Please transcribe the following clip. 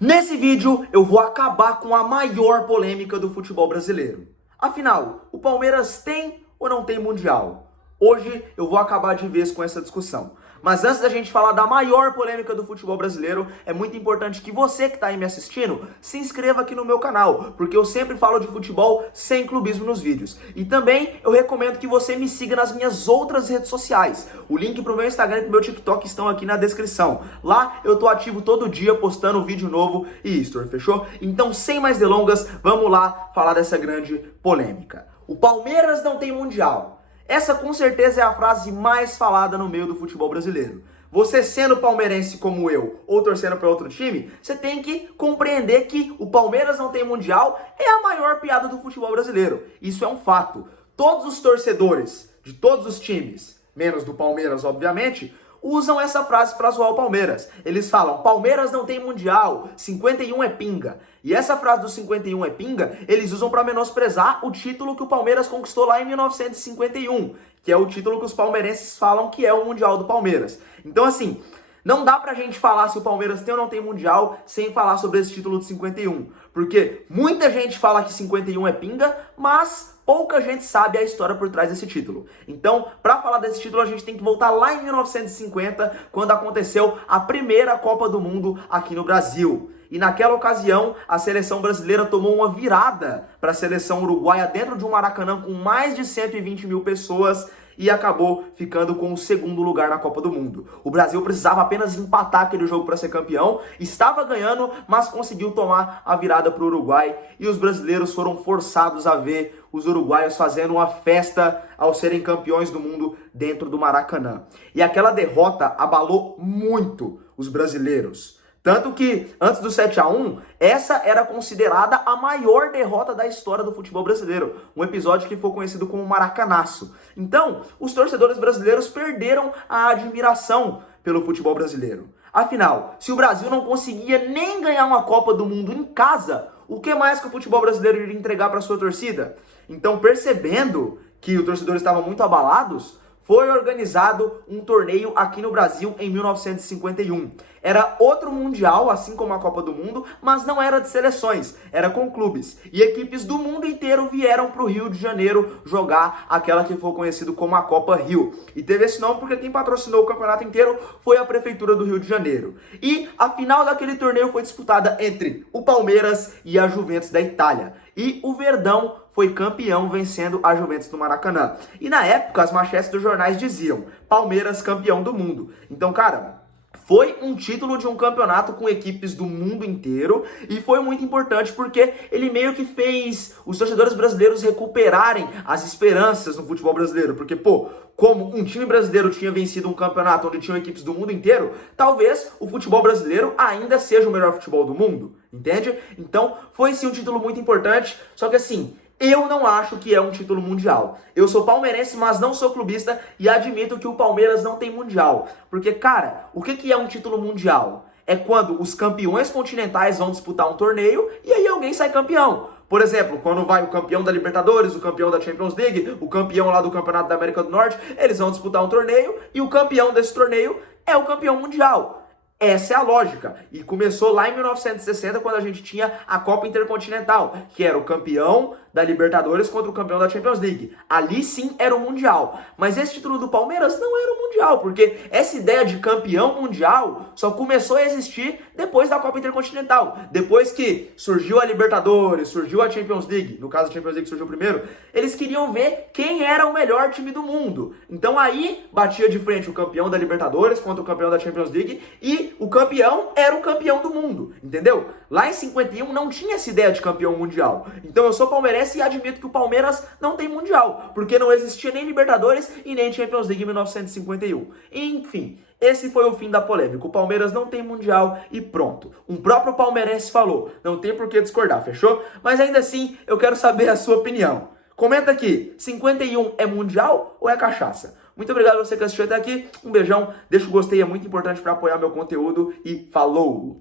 Nesse vídeo eu vou acabar com a maior polêmica do futebol brasileiro. Afinal, o Palmeiras tem ou não tem Mundial? Hoje eu vou acabar de vez com essa discussão. Mas antes da gente falar da maior polêmica do futebol brasileiro, é muito importante que você que está aí me assistindo, se inscreva aqui no meu canal, porque eu sempre falo de futebol sem clubismo nos vídeos. E também eu recomendo que você me siga nas minhas outras redes sociais. O link pro meu Instagram e pro meu TikTok estão aqui na descrição. Lá eu tô ativo todo dia postando vídeo novo e history, fechou? Então, sem mais delongas, vamos lá falar dessa grande polêmica. O Palmeiras não tem Mundial. Essa com certeza é a frase mais falada no meio do futebol brasileiro. Você sendo palmeirense como eu, ou torcendo para outro time, você tem que compreender que o Palmeiras não tem Mundial é a maior piada do futebol brasileiro. Isso é um fato. Todos os torcedores de todos os times, menos do Palmeiras, obviamente, usam essa frase para zoar o Palmeiras. Eles falam, Palmeiras não tem Mundial, 51 é pinga. E essa frase do 51 é pinga, eles usam para menosprezar o título que o Palmeiras conquistou lá em 1951, que é o título que os palmeirenses falam que é o Mundial do Palmeiras. Então assim, não dá pra gente falar se o Palmeiras tem ou não tem Mundial sem falar sobre esse título de 51. Porque muita gente fala que 51 é pinga, mas pouca gente sabe a história por trás desse título. Então, para falar desse título, a gente tem que voltar lá em 1950, quando aconteceu a primeira Copa do Mundo aqui no Brasil. E naquela ocasião, a seleção brasileira tomou uma virada para a seleção uruguaia dentro de um Maracanã com mais de 120 mil pessoas e acabou ficando com o segundo lugar na Copa do Mundo. O Brasil precisava apenas empatar aquele jogo para ser campeão, estava ganhando, mas conseguiu tomar a virada para o Uruguai e os brasileiros foram forçados a ver os uruguaios fazendo uma festa ao serem campeões do mundo dentro do Maracanã. E aquela derrota abalou muito os brasileiros. Tanto que, antes do 7-1, essa era considerada a maior derrota da história do futebol brasileiro. Um episódio que foi conhecido como Maracanaço. Então, os torcedores brasileiros perderam a admiração pelo futebol brasileiro. Afinal, se o Brasil não conseguia nem ganhar uma Copa do Mundo em casa, o que mais que o futebol brasileiro iria entregar para sua torcida? Então, percebendo que os torcedores estavam muito abalados, foi organizado um torneio aqui no Brasil em 1951. Era outro Mundial, assim como a Copa do Mundo, mas não era de seleções, era com clubes. E equipes do mundo inteiro vieram para o Rio de Janeiro jogar aquela que foi conhecida como a Copa Rio. E teve esse nome porque quem patrocinou o campeonato inteiro foi a Prefeitura do Rio de Janeiro. E a final daquele torneio foi disputada entre o Palmeiras e a Juventus da Itália. E o Verdão foi campeão vencendo a Juventus do Maracanã. E na época as manchetes dos jornais diziam, Palmeiras campeão do mundo. Então, cara, foi um título de um campeonato com equipes do mundo inteiro e foi muito importante porque ele meio que fez os torcedores brasileiros recuperarem as esperanças no futebol brasileiro. Porque, pô, como um time brasileiro tinha vencido um campeonato onde tinham equipes do mundo inteiro, talvez o futebol brasileiro ainda seja o melhor futebol do mundo, entende? Então, foi sim um título muito importante, só que assim, eu não acho que é um título mundial. Eu sou palmeirense, mas não sou clubista e admito que o Palmeiras não tem Mundial. Porque, cara, o que é um título mundial? É quando os campeões continentais vão disputar um torneio e aí alguém sai campeão. Por exemplo, quando vai o campeão da Libertadores, o campeão da Champions League, o campeão lá do Campeonato da América do Norte, eles vão disputar um torneio e o campeão desse torneio é o campeão mundial. Essa é a lógica. E começou lá em 1960, quando a gente tinha a Copa Intercontinental, que era o campeão da Libertadores contra o campeão da Champions League. Ali sim era o Mundial. Mas esse título do Palmeiras não era o Mundial, porque essa ideia de campeão mundial só começou a existir depois da Copa Intercontinental. Depois que surgiu a Libertadores, surgiu a Champions League, no caso a Champions League surgiu primeiro, eles queriam ver quem era o melhor time do mundo. Então aí batia de frente o campeão da Libertadores contra o campeão da Champions League e o campeão era o campeão do mundo, entendeu? Lá em 51 não tinha essa ideia de campeão mundial. Então eu sou palmeirense e admito que o Palmeiras não tem Mundial, porque não existia nem Libertadores e nem Champions League em 1951. Enfim, esse foi o fim da polêmica. O Palmeiras não tem Mundial e pronto. Um próprio palmeirense falou, não tem por que discordar, fechou? Mas ainda assim, eu quero saber a sua opinião. Comenta aqui, 51 é Mundial ou é cachaça? Muito obrigado a você que assistiu até aqui, um beijão, deixa o gostei, é muito importante para apoiar meu conteúdo e falou!